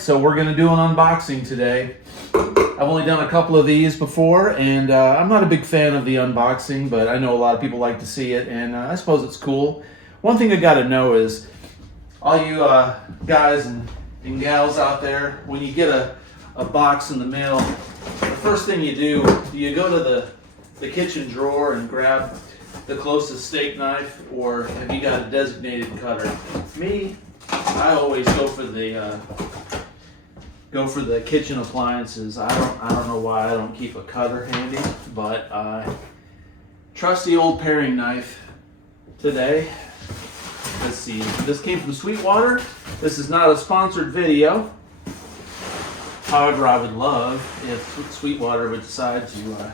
so we're going to do an unboxing today. I've only done a couple of these before, and I'm not a big fan of the unboxing, but I know a lot of people like to see it, and I suppose it's cool. One thing I got to know is, all you guys and gals out there, when you get a box in the mail, the first thing you do you go to the kitchen drawer and grab the closest steak knife, or have you got a designated cutter? Me, I always go for the kitchen appliances. I don't know why I don't keep a cutter handy, but trusty old paring knife today. Let's see. This came from Sweetwater. This is not a sponsored video. However, I would love if Sweetwater would decide to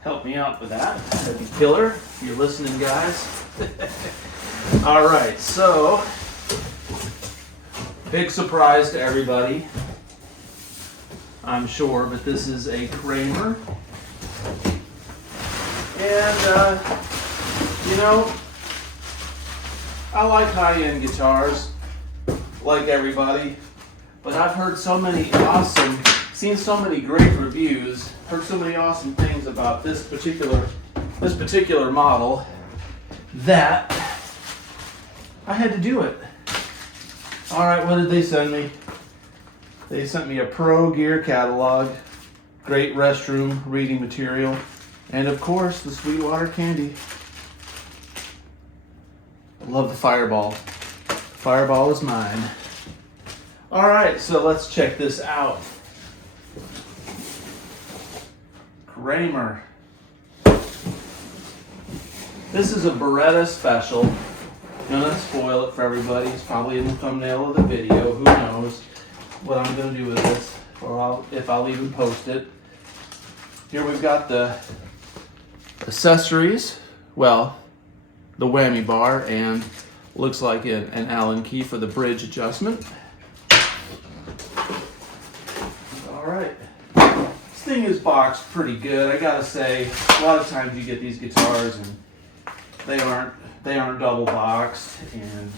help me out with that. That'd be killer. If you're listening, guys. All right, so big surprise to everybody, I'm sure, but this is a Kramer. And, you know, I like high-end guitars, like everybody, but I've heard so many seen so many great reviews, heard so many awesome things about this particular model that I had to do it. All right, what did they send me? They sent me a Pro Gear catalog, great restroom reading material, and of course the Sweetwater candy. I love the Fireball. Fireball is mine. All right, so let's check this out. Kramer. This is a Baretta Special. Gonna spoil it for everybody. It's probably in the thumbnail of the video. Who knows what I'm gonna do with this, or if I'll even post it. Here we've got the accessories. Well, the whammy bar, and looks like an Allen key for the bridge adjustment. All right. This thing is boxed pretty good. I gotta say, a lot of times you get these guitars and they aren't double boxed, and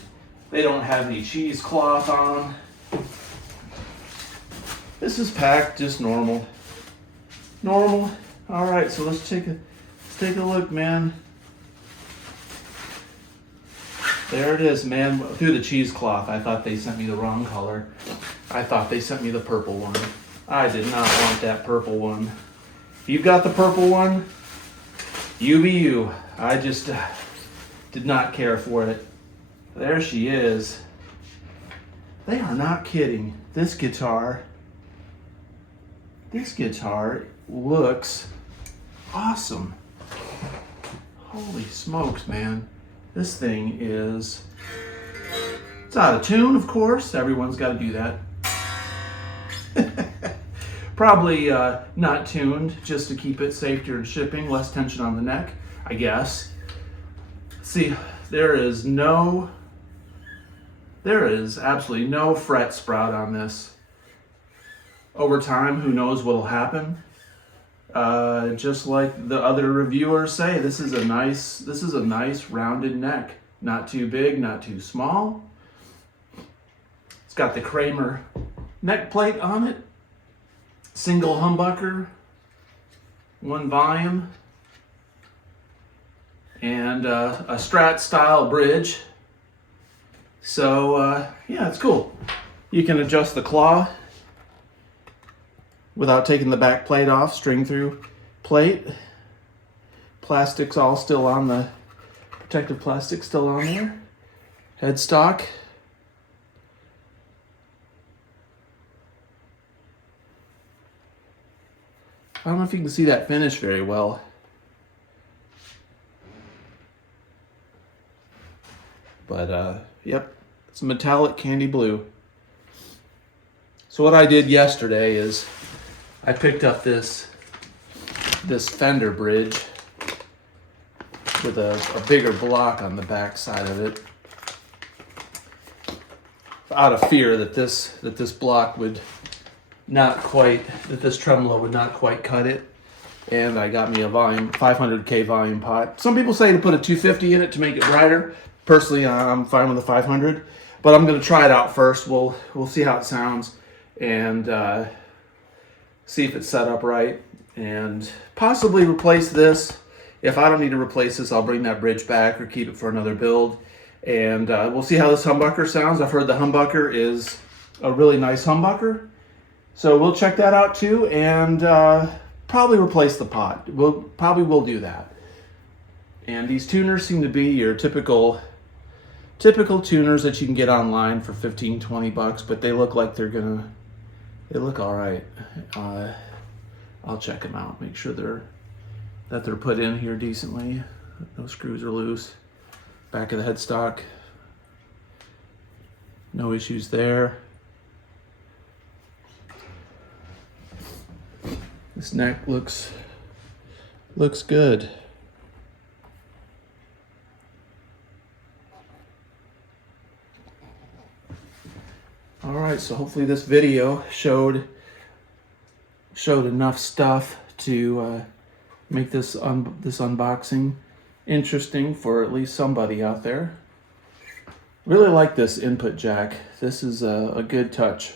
they don't have any cheesecloth on them. This is packed just normal. All right, so let's take a look, man. There it is, man. Through the cheesecloth, I thought they sent me the wrong color. I thought they sent me the purple one. I did not want that purple one. If you've got the purple one, you be you. I just did not care for it. There she is. They are not kidding. This guitar looks awesome. Holy smokes, man. This thing is, it's out of tune, of course. Everyone's got to do that. Probably not tuned, just to keep it safe during shipping, less tension on the neck, I guess. See, there is absolutely no fret sprout on this. Over time, who knows what'll happen? Just like the other reviewers say, this is a nice rounded neck. Not too big, not too small. It's got the Kramer neck plate on it. Single humbucker, one volume, and a Strat style bridge. So yeah, it's cool. You can adjust the claw without taking the back plate off, string through plate. Plastic's all still on the, protective plastic still on there. Headstock. I don't know if you can see that finish very well. But yep, it's a metallic candy blue. So what I did yesterday is I picked up this fender bridge with a bigger block on the back side of it, out of fear that this block would not quite, that this tremolo would not quite cut it. And I got me a 500K volume pot. Some people say to put a 250 in it to make it brighter. Personally, I'm fine with the 500. but I'm going to try it out first. We'll see how it sounds and see if it's set up right, and possibly replace this. If I don't need to replace this, I'll bring that bridge back or keep it for another build. And we'll see how this humbucker sounds. I've heard the humbucker is a really nice humbucker. So we'll check that out too, and probably replace the pot. We'll do that. And these tuners seem to be your typical tuners that you can get online for 15, 20 bucks, but they look like they look all right. I'll check them out, make sure that they're put in here decently. No screws are loose. Back of the headstock, no issues there. This neck looks good. All right, so hopefully this video showed enough stuff to make this unboxing interesting for at least somebody out there. Really like this input jack. This is a good touch.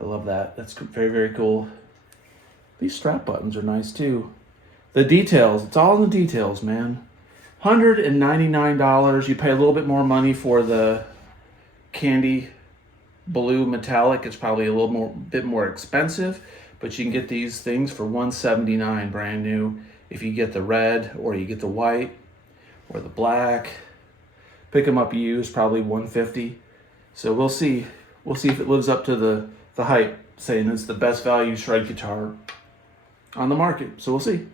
I love that. That's very, very cool. These strap buttons are nice too. The details, it's all in the details, man. $199. You pay a little bit more money for the candy blue metallic. It's probably a bit more expensive, but you can get these things for $179 brand new. If you get the red, or you get the white, or the black, pick them up used, probably $150. So we'll see if it lives up to the hype, saying it's the best value shred guitar on the market. So we'll see.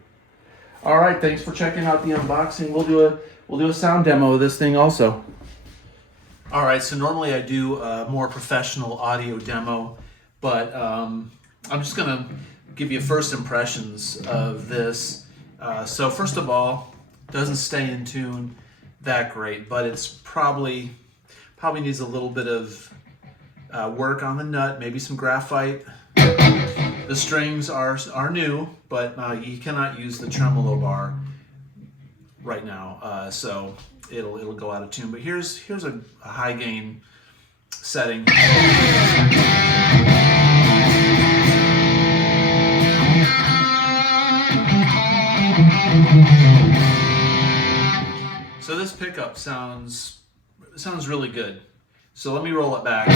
All right, thanks for checking out the unboxing. We'll do a sound demo of this thing also. All right, so normally I do a more professional audio demo, but I'm just gonna give you first impressions of this. So first of all, doesn't stay in tune that great, but it's probably needs a little bit of work on the nut, maybe some graphite. The strings are new, but you cannot use the tremolo bar right now, so it'll go out of tune. But here's a high gain setting. So this pickup sounds really good. So let me roll it back.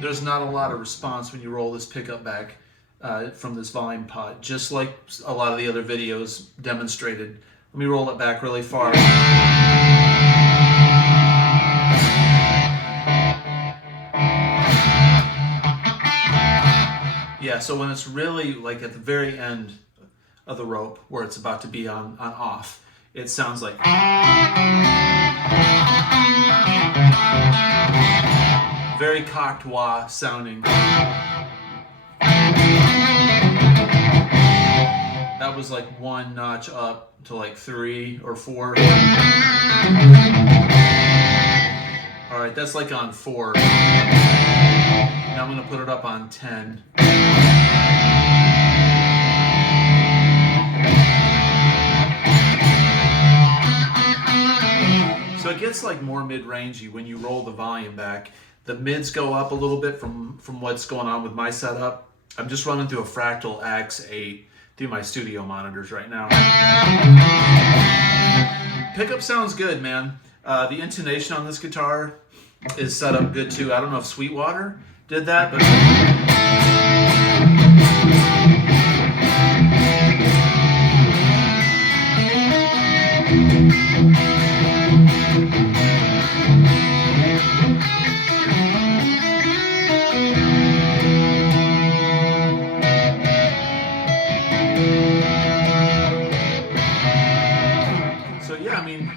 There's not a lot of response when you roll this pickup back from this volume pot, just like a lot of the other videos demonstrated. Let me roll it back really far. Yeah, so when it's really like at the very end of the rope where it's about to be on off, it sounds like very cocked wah sounding. That was like one notch up to like 3 or 4. All right, that's like on 4. Now I'm gonna put it up on 10. So it gets like more mid-rangey when you roll the volume back. The mids go up a little bit from what's going on with my setup. I'm just running through a Fractal X8 through my studio monitors right now. Pickup sounds good, man. The intonation on this guitar is set up good too. I don't know if Sweetwater did that, but so yeah, I mean,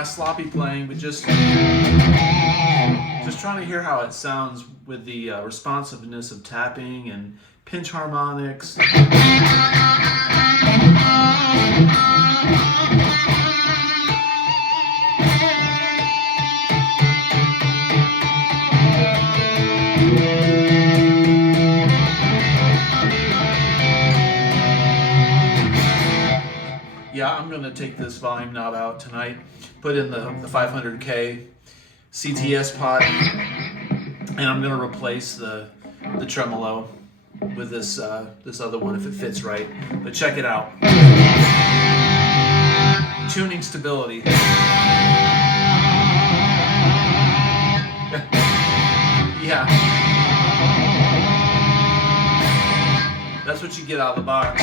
not sloppy playing, but just trying to hear how it sounds with the responsiveness of tapping and pinch harmonics. Yeah, I'm going to take this volume knob out tonight, put in the 500K CTS pot, and I'm going to replace the tremolo with this other one if it fits right. But check it out. Tuning stability. Yeah. That's what you get out of the box.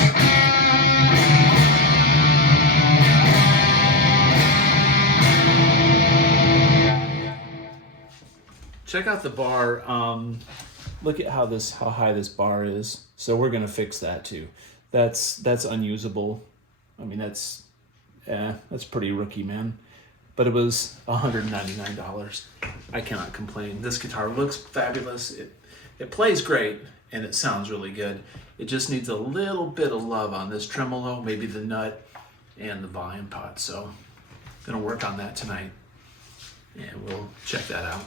Check out the bar. Look at how high this bar is. So we're gonna fix that too. That's unusable. I mean that's pretty rookie, man. But it was $199. I cannot complain. This guitar looks fabulous. It plays great and it sounds really good. It just needs a little bit of love on this tremolo, maybe the nut and the volume pot. So I'm gonna work on that tonight and we'll check that out.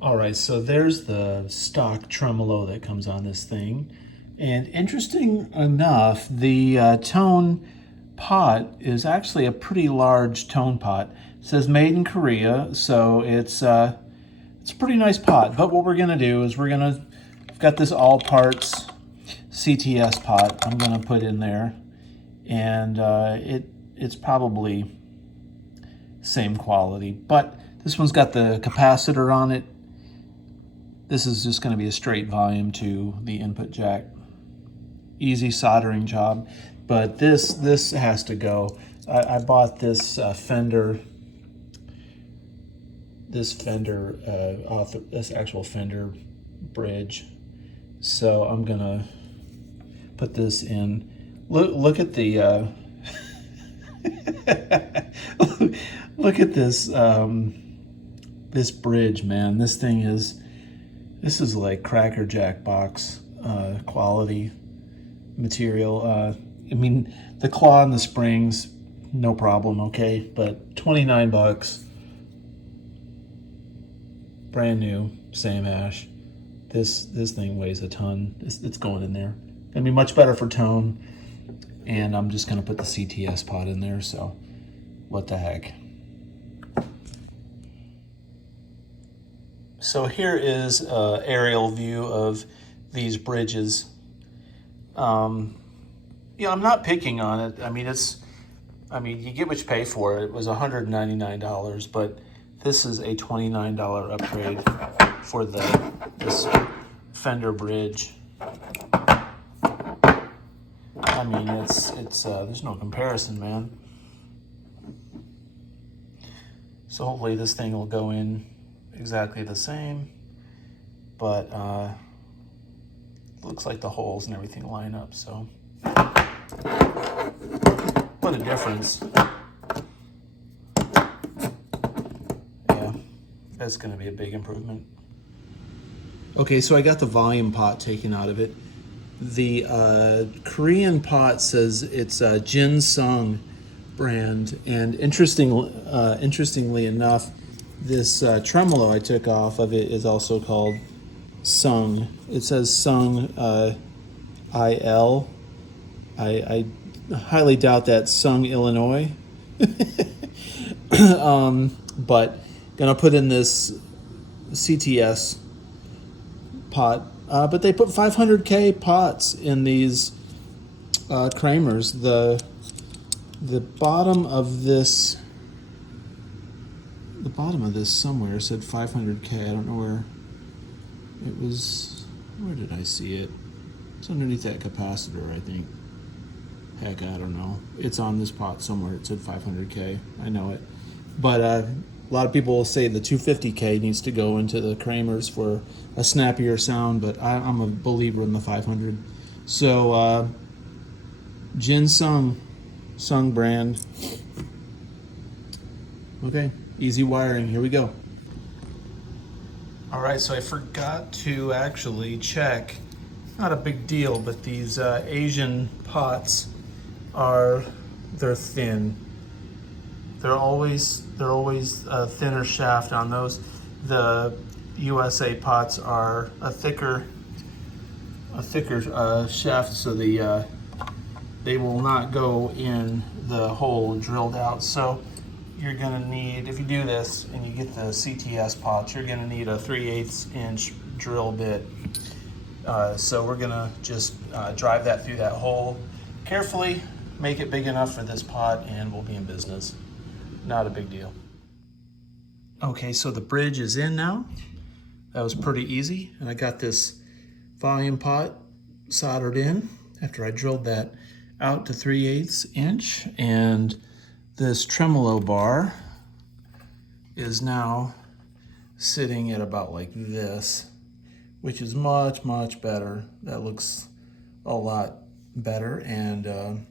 All right, so there's the stock tremolo that comes on this thing. And interesting enough, the tone pot is actually a pretty large tone pot. It says made in Korea, so it's a pretty nice pot. But what we're gonna do is I've got this all parts CTS pot I'm gonna put in there. And it's probably same quality, but this one's got the capacitor on it. This is just going to be a straight volume to the input jack. Easy soldering job, but this has to go. I bought this Fender actual Fender bridge, so I'm gonna put this in. Look at the look at this this bridge, man. This is like Cracker Jack box quality material. I mean, the claw and the springs, no problem, okay? But $29, brand new, same ash. This thing weighs a ton. It's going in there. Gonna be much better for tone. And I'm just gonna put the CTS pot in there, so what the heck. So here is an aerial view of these bridges. I'm not picking on it. I mean, you get what you pay for. It was $199, but this is a $29 upgrade for this Fender bridge. I mean, there's no comparison, man. So hopefully this thing will go in exactly the same, but looks like the holes and everything line up, so what a difference. Yeah, that's going to be a big improvement. Okay, so I got the volume pot taken out of it. The Korean pot says it's a Jin Sung brand, and interestingly enough, this tremolo I took off of it is also called Sung. It says Sung IL. I highly doubt that's Sung, Illinois. But gonna put in this CTS pot. But they put 500K pots in these Kramers. The bottom of this somewhere said 500K. I don't know where it was. Where did I see it? It's underneath that capacitor, I think. Heck, I don't know. It's on this pot somewhere. It said 500K. I know it. But a lot of people will say the 250K needs to go into the Kramers for a snappier sound, but I'm a believer in the 500. So Jin Sung brand. Okay, easy wiring, here we go. All right, so I forgot to actually check, not a big deal, but these Asian pots they're thin. They're always a thinner shaft on those. The USA pots are a thicker shaft, so they will not go in the hole drilled out. So you're gonna need, if you do this and you get the CTS pots, you're gonna need a 3/8 inch drill bit. So we're gonna just drive that through that hole carefully, make it big enough for this pot, and we'll be in business. Not a big deal. Okay, so the bridge is in now. That was pretty easy, and I got this volume pot soldered in after I drilled that out to 3/8 inch, and this tremolo bar is now sitting at about like this, which is much, much better. That looks a lot better, and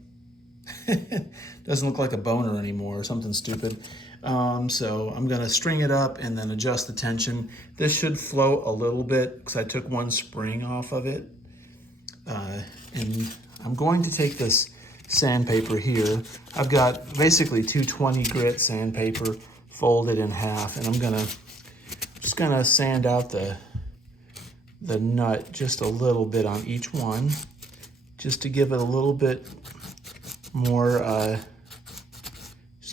doesn't look like a boner anymore or something stupid. So I'm gonna string it up and then adjust the tension. This should float a little bit because I took one spring off of it. And I'm going to take this sandpaper here. I've got basically 220 grit sandpaper folded in half, and I'm just gonna sand out the nut just a little bit on each one, just to give it a little bit more,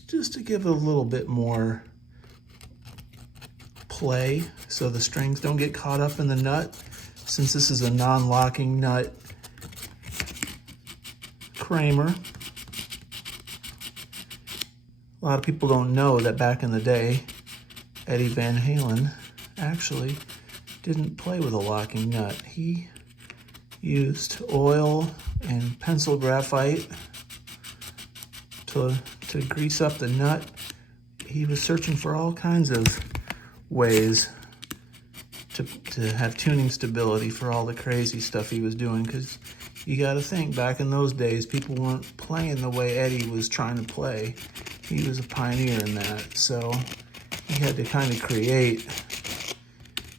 just to give it a little bit more play so the strings don't get caught up in the nut. Since this is a non-locking nut, Kramer. A lot of people don't know that back in the day, Eddie Van Halen actually didn't play with a locking nut. He used oil and pencil graphite to grease up the nut. He was searching for all kinds of ways to have tuning stability for all the crazy stuff he was doing, because you got to think, back in those days, people weren't playing the way Eddie was trying to play. He was a pioneer in that, so he had to kind of create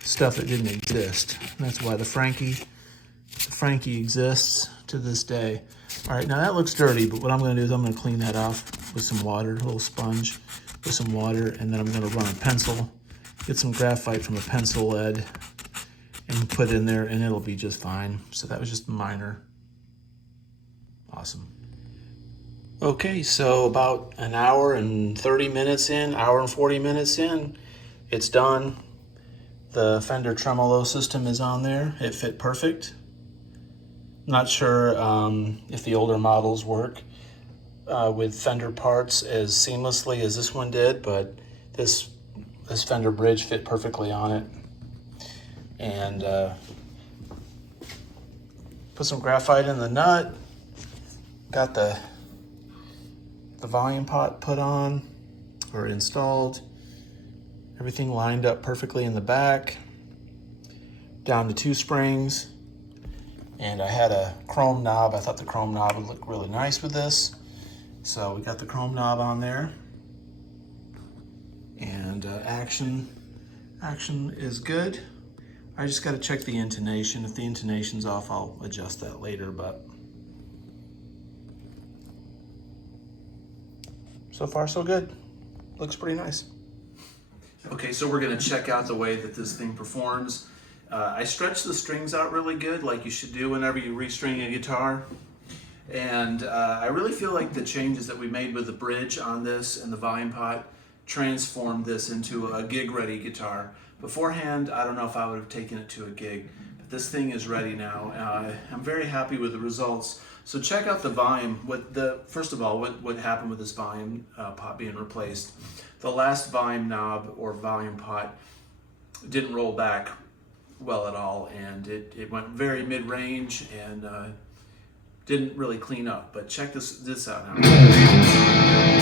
stuff that didn't exist. And that's why the Frankie exists to this day. All right, now that looks dirty, but what I'm going to do is I'm going to clean that off with some water, a little sponge with some water, and then I'm going to run a pencil, get some graphite from a pencil lead, and put it in there, and it'll be just fine. So that was just minor. Awesome. Okay, so about an hour and 30 minutes in, hour and 40 minutes in, it's done. The Fender tremolo system is on there. It fit perfect. Not sure if the older models work with Fender parts as seamlessly as this one did, but this Fender bridge fit perfectly on it. And put some graphite in the nut. Got the volume pot put on or installed. Everything lined up perfectly in the back. Down to 2 springs. And I had a chrome knob. I thought the chrome knob would look really nice with this. So we got the chrome knob on there. And action is good. I just got to check the intonation. If the intonation's off, I'll adjust that later, but so far so good. Looks pretty nice. Okay, so we're gonna check out the way that this thing performs. I stretch the strings out really good, like you should do whenever you restring a guitar. And I really feel like the changes that we made with the bridge on this and the volume pot transformed this into a gig-ready guitar. Beforehand, I don't know if I would have taken it to a gig, but this thing is ready now. I'm very happy with the results. So check out the volume. First of all, what happened with this volume pot being replaced. The last volume knob or volume pot didn't roll back well at all, and it went very mid-range and didn't really clean up. But check this out now.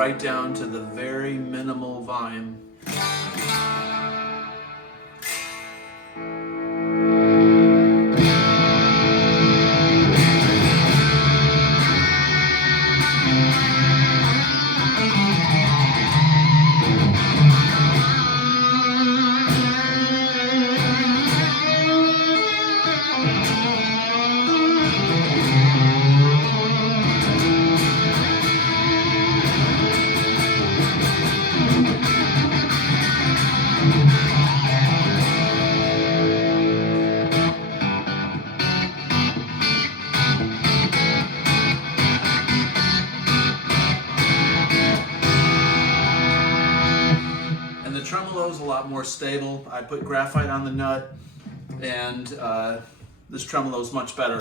right down to the very minimal volume. And the tremolo is a lot more stable. I put graphite on the nut, and this tremolo is much better.